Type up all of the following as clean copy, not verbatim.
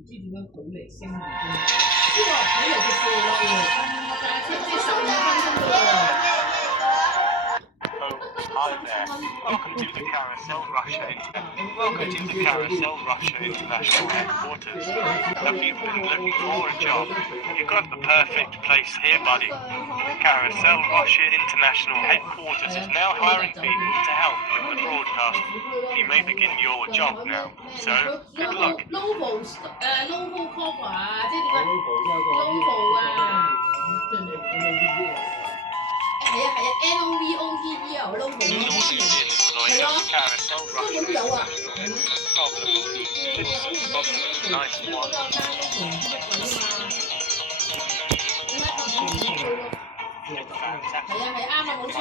唔知點樣距離升呢個距離嘅射落喎，但係即係15分鐘啫喎。Hi there. Welcome to the Carousel Russia International Headquarters. Have you been looking for a job? You got the perfect place here, buddy. Carousel Russia International Headquarters is now hiring people to help with the broadcast. You may begin your job now. So, good luck. Local cover 啊，即係點啊 ？local 啊，係啊，LOVOTE 啊，local 係咯，都咁有啊。Nice one. 係啊，啱啊，冇錯。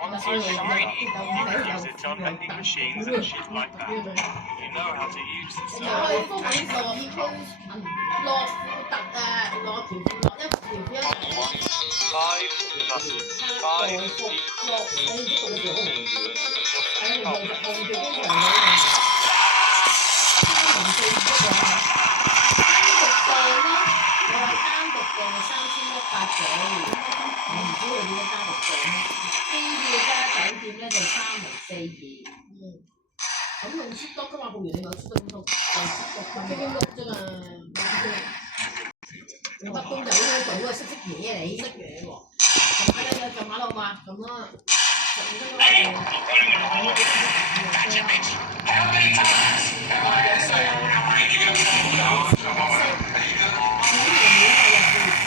Once you start, you can use it on vending machines and shit like that. You know how to use it. 去福永落特啊，落條褲落一條一。5 plus 5 equals 我唔知佢點樣單獨訂咧。機票加酒店咧就3042。咁用 Superbook 㗎嘛，報完你攞 Superbook，就 Superbook 啫嘛。北東就呢個做啊，識嘢啊你，識嘢喎。撳下啦好嘛，撳啦。15分鐘。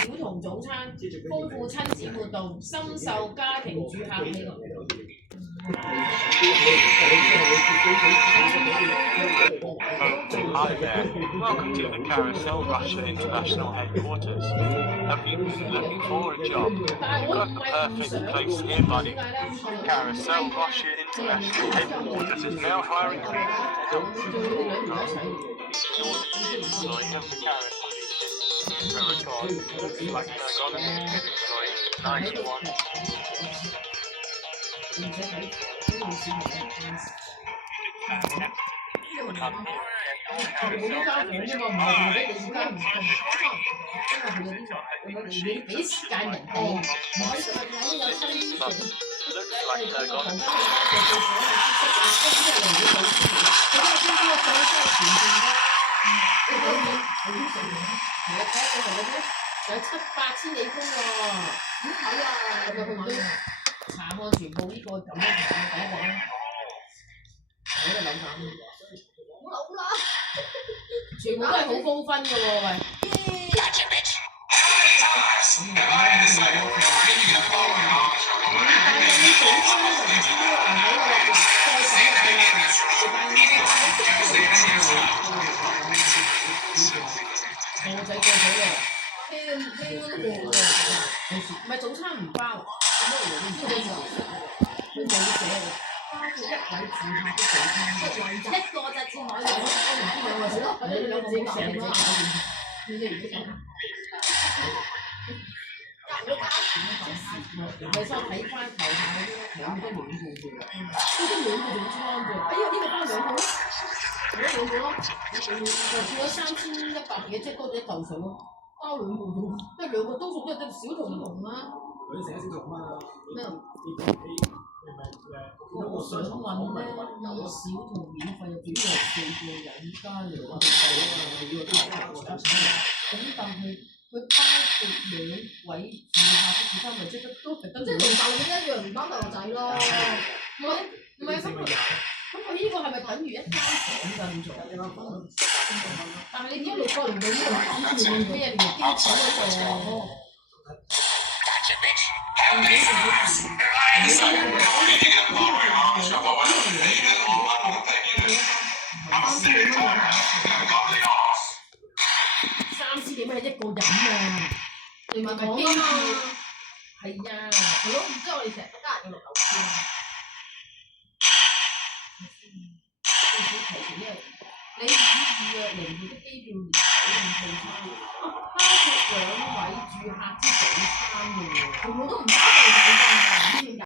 小童早餐，豐富親子活動，深受家庭住客喜愛。Hi there. Welcome to the Carousel Russia International Headquarters. Have you been looking for a job? You got the perfect place here, buddy. Carousel Russia International Headquarters is now hiring people to help with the broadcast. You're the employee of the Carousel. Looks like they're gonna be a good employee. Nice one.有700,000幾封喎，係啊，咁就去買查案全部呢個咁樣第一個咧，我喺度諗下，冇諗啦，全部都係好高分嘅喎，喂。我仔過咗啦，唔係早餐唔包，佢冇寫嘅，包括一位住客嘅早餐，一個就至可以兩個先咯，兩個自己搞掂啦，你哋唔好講。唔係想睇翻頭下嗰啲兩個都兩個啫，都兩個早餐啫。哎呀，呢個包兩個咯，係咯兩個咯，就佔咗3100幾，即係多咗一嚿水咯。包兩個啫，即係兩個多數都係得小童同啦。佢成日小童啊。咩？我想問咧，以小童免費入住4個人加2個咁但係。佢包括2位住客嘅住餐，咪即係都係得。即係同大陸一樣，唔包大陸仔咯。唔係咁佢呢個係咪等於一間房咁做？但係你點解6個人對呢個3千蚊咩連基礎嗰個？3千幾蚊係一個人啊！你問係機票係啊，係咯，唔知我哋成日一家人要6、9千。最少提前1日，你已預約靈活的機票連酒店套餐，包括2位住客之早餐嘅喎，全部都唔包到酒店㗎。